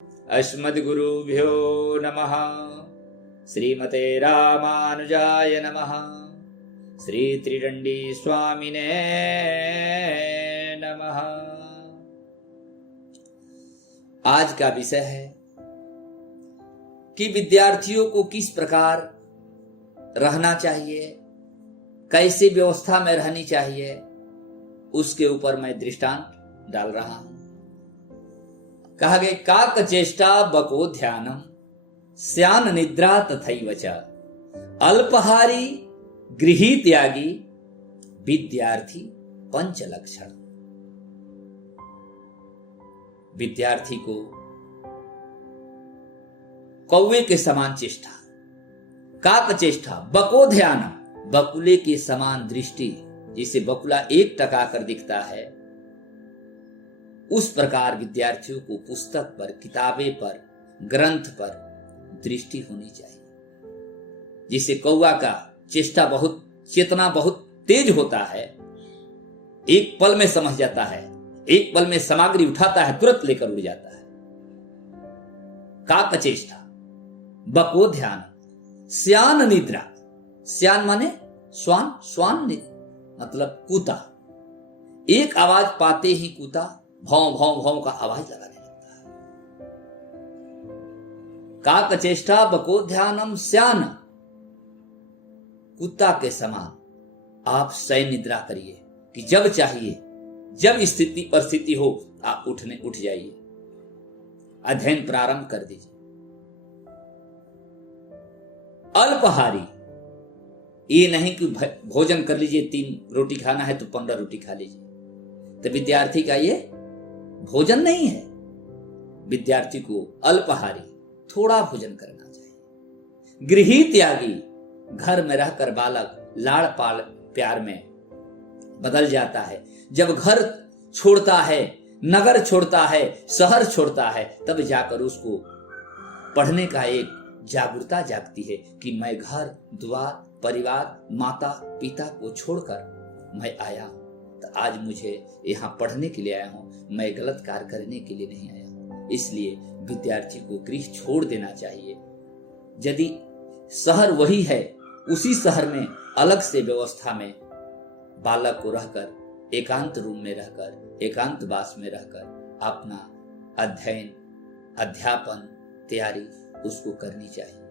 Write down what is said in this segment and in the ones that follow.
अस्मद्गुरुभ्यो नमः। श्रीमते रामानुजाय नमः। श्री त्रिदंडी स्वामिने नमः। आज का विषय है कि विद्यार्थियों को किस प्रकार रहना चाहिए, कैसी व्यवस्था में रहनी चाहिए, उसके ऊपर मैं दृष्टांत डाल रहा हूं। कहा गया काक चेष्टा बको ध्यानम स्यान निद्रा तथैव च अल्पहारी गृही त्यागी विद्यार्थी पंच लक्षण। विद्यार्थी को कौवे के समान चेष्टा, काक चेष्टा बको ध्यानम बकुले के समान दृष्टि, जिसे बकुला एक टकाकर दिखता है, उस प्रकार विद्यार्थियों को पुस्तक पर, किताबें पर, ग्रंथ पर दृष्टि होनी चाहिए। जिसे कौवा का चेष्टा बहुत, चेतना बहुत तेज होता है, एक पल में समझ जाता है, एक पल में सामग्री उठाता है, तुरंत लेकर उड़ जाता है। काक चेष्टा बको ध्यान स्यान निद्रा, स्यान माने स्वान, स्वान मतलब कूता, एक आवाज पाते ही कूता भौं भौं भौं का आवाज लगाने लगता है। काक चेष्टा बको ध्यानम स्यान, कुत्ता के समान आप शयन निद्रा करिए कि जब चाहिए, जब स्थिति परिस्थिति हो आप उठ जाइए, अध्ययन प्रारंभ कर दीजिए। अल्पहारी, ये नहीं कि भोजन कर लीजिए, 3 रोटी खाना है तो 15 रोटी खा लीजिए, तो विद्यार्थी का ये भोजन नहीं है। विद्यार्थी को अल्पहारी, थोड़ा भोजन करना चाहिए। गृही त्यागी, घर में रहकर बालक लाड़ पाल प्यार में बदल जाता है। जब घर छोड़ता है, नगर छोड़ता है, शहर छोड़ता है, तब जाकर उसको पढ़ने का एक जागरूकता जागती है कि मैं घर द्वार परिवार माता पिता को छोड़कर मैं आया हूं, तो आज मुझे यहाँ पढ़ने के लिए आया हूं, मैं गलत कार्य करने के लिए नहीं आया हूं। इसलिए विद्यार्थी को गृह छोड़ देना चाहिए। यदि शहर वही है, उसी शहर में अलग से व्यवस्था में बालक को रहकर, एकांत रूम में रहकर, एकांतवास में रहकर अपना अध्ययन अध्यापन तैयारी उसको करनी चाहिए।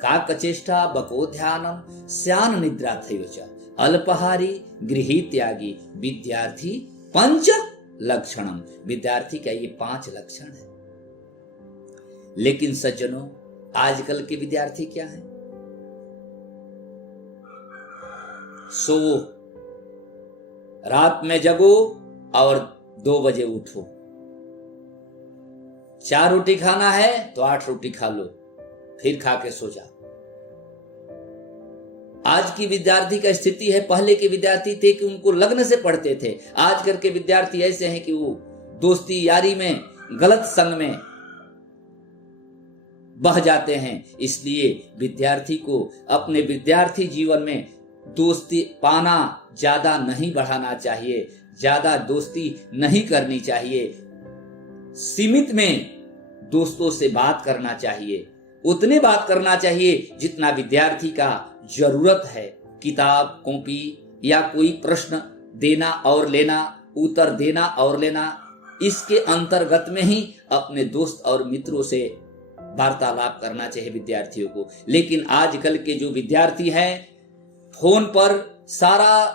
काक चेष्टा बको ध्यानम स्यान निद्रा थैव च अल्पहारी गृही त्यागी विद्यार्थी पंच लक्षणम। विद्यार्थी का ये 5 लक्षण है। लेकिन सज्जनों, आजकल के विद्यार्थी क्या हैं? सो रात में जगो और 2 बजे उठो, 4 रोटी खाना है तो 8 रोटी खा लो, फिर खा के सो जाओ। आज की विद्यार्थी का स्थिति है, पहले के विद्यार्थी थे कि उनको लगन से पढ़ते थे। आजकल के विद्यार्थी ऐसे हैं कि वो दोस्ती यारी में, गलत संग में बह जाते हैं। इसलिए विद्यार्थी को अपने विद्यार्थी जीवन में दोस्ती पाना ज्यादा नहीं बढ़ाना चाहिए, ज्यादा दोस्ती नहीं करनी चाहिए। सीमित में दोस्तों से बात करना चाहिए, उतने बात करना चाहिए जितना विद्यार्थी का जरूरत है। किताब कॉपी या कोई प्रश्न देना और लेना, उत्तर देना और लेना, इसके अंतर्गत में ही अपने दोस्त और मित्रों से वार्तालाप करना चाहिए विद्यार्थियों को। लेकिन आजकल के जो विद्यार्थी हैं, फोन पर सारा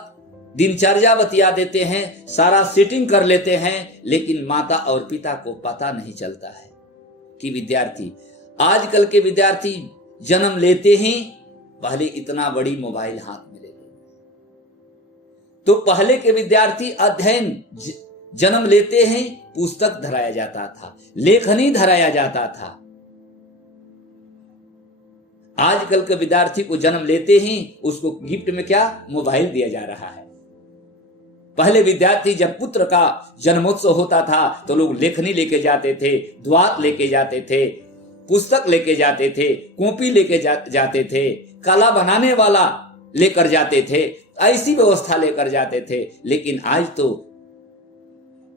दिनचर्या बतिया देते हैं, सारा सेटिंग कर लेते हैं, लेकिन माता और पिता को पता नहीं चलता है कि विद्यार्थी, आजकल के विद्यार्थी जन्म लेते ही पहले इतना बड़ी मोबाइल हाथ में ले लेते। तो पहले के विद्यार्थी अध्ययन, जन्म लेते ही पुस्तक धराया जाता था, लेखनी धराया जाता था। आजकल के विद्यार्थी को जन्म लेते ही उसको गिफ्ट में क्या, मोबाइल दिया जा रहा है। पहले विद्यार्थी जब पुत्र का जन्मोत्सव होता था तो लोग लेखनी लेके जाते थे, द्वात लेके जाते थे, पुस्तक लेके जाते थे, कॉपी लेके जाते थे, कला बनाने वाला लेकर जाते थे, ऐसी व्यवस्था लेकर जाते थे। लेकिन आज तो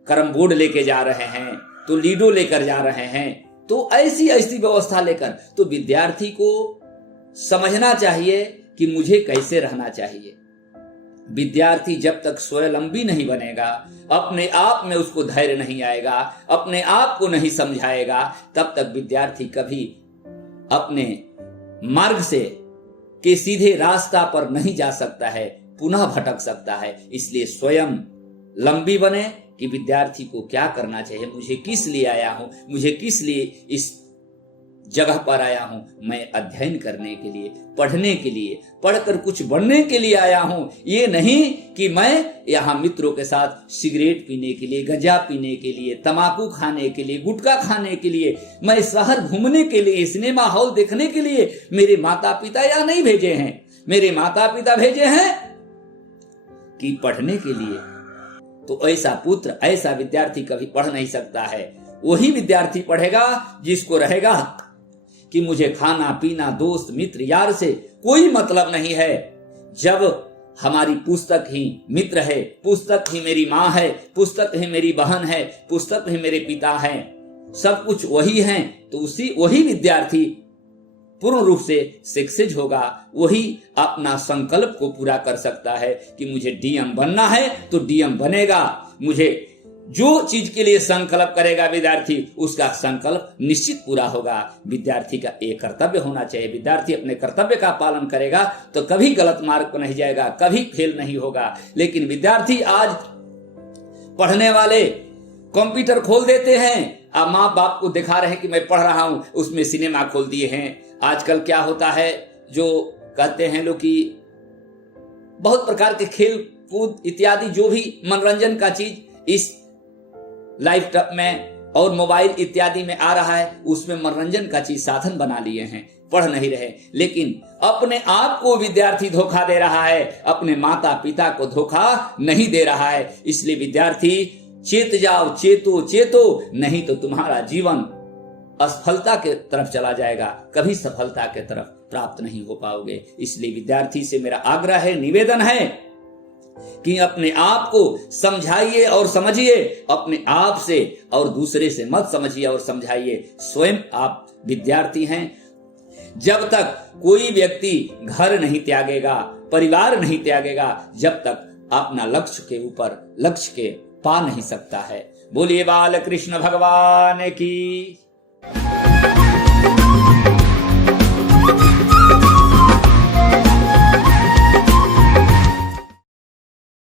कैरम बोर्ड लेके जा रहे हैं, तो लीडो लेकर जा रहे हैं, तो ऐसी ऐसी व्यवस्था लेकर, तो विद्यार्थी को समझना चाहिए कि मुझे कैसे रहना चाहिए। विद्यार्थी जब तक स्वावलंबी नहीं बनेगा, अपने आप में उसको धैर्य नहीं आएगा, अपने आप को नहीं समझाएगा, तब तक विद्यार्थी कभी अपने मार्ग से के सीधे रास्ता पर नहीं जा सकता है, पुनः भटक सकता है। इसलिए स्वयं लंबी बने कि विद्यार्थी को क्या करना चाहिए, मुझे किस लिए आया हूं, मुझे किस लिए इस जगह पर आया हूं। मैं अध्ययन करने के लिए, पढ़ने के लिए, पढ़कर कुछ बनने के लिए आया हूं। ये नहीं कि मैं यहाँ मित्रों के साथ सिगरेट पीने के लिए, गंजा पीने के लिए, तंबाकू खाने के लिए, गुटखा खाने के लिए, मैं शहर घूमने के लिए, सिनेमा हॉल देखने के लिए मेरे माता पिता यहाँ नहीं भेजे हैं। मेरे माता पिता भेजे हैं कि पढ़ने के लिए। तो ऐसा पुत्र, ऐसा विद्यार्थी कभी पढ़ नहीं सकता है। वही विद्यार्थी पढ़ेगा जिसको रहेगा कि मुझे खाना पीना, दोस्त मित्र यार से कोई मतलब नहीं है। जब हमारी पुस्तक ही मित्र है, पुस्तक ही मेरी माँ है, पुस्तक ही मेरी बहन है, पुस्तक ही मेरे पिता है, सब कुछ वही है, तो वही विद्यार्थी पूर्ण रूप से सक्सेस होगा। वही अपना संकल्प को पूरा कर सकता है कि मुझे डीएम बनना है तो डीएम बनेगा। मुझे जो चीज के लिए संकल्प करेगा विद्यार्थी, उसका संकल्प निश्चित पूरा होगा। विद्यार्थी का एक कर्तव्य होना चाहिए। विद्यार्थी अपने कर्तव्य का पालन करेगा तो कभी गलत मार्ग पर नहीं जाएगा, कभी फेल नहीं होगा। लेकिन विद्यार्थी आज पढ़ने वाले कंप्यूटर खोल देते हैं, अब माँ बाप को दिखा रहे हैं कि मैं पढ़ रहा हूं, उसमें सिनेमा खोल दिए हैं। आजकल क्या होता है, जो कहते हैं लोग कि बहुत प्रकार के खेल कूद इत्यादि, जो भी मनोरंजन का चीज इस लैपटॉप में और मोबाइल इत्यादि में आ रहा है, उसमें मनोरंजन का चीज साधन बना लिए हैं, पढ़ नहीं रहे। लेकिन अपने आप को विद्यार्थी धोखा दे रहा है, अपने माता पिता को धोखा नहीं दे रहा है। इसलिए विद्यार्थी चेत जाओ, चेतो चेतो, नहीं तो तुम्हारा जीवन असफलता के तरफ चला जाएगा, कभी सफलता के तरफ प्राप्त नहीं हो पाओगे। इसलिए विद्यार्थी से मेरा आग्रह है, निवेदन है कि अपने आप को समझाइए और समझिए, अपने आप से और दूसरे से मत समझिए और समझाइए। स्वयं आप विद्यार्थी हैं। जब तक कोई व्यक्ति घर नहीं त्यागेगा, परिवार नहीं त्यागेगा, जब तक अपना लक्ष्य के ऊपर लक्ष्य के पा नहीं सकता है। बोलिए बाल कृष्ण भगवान की।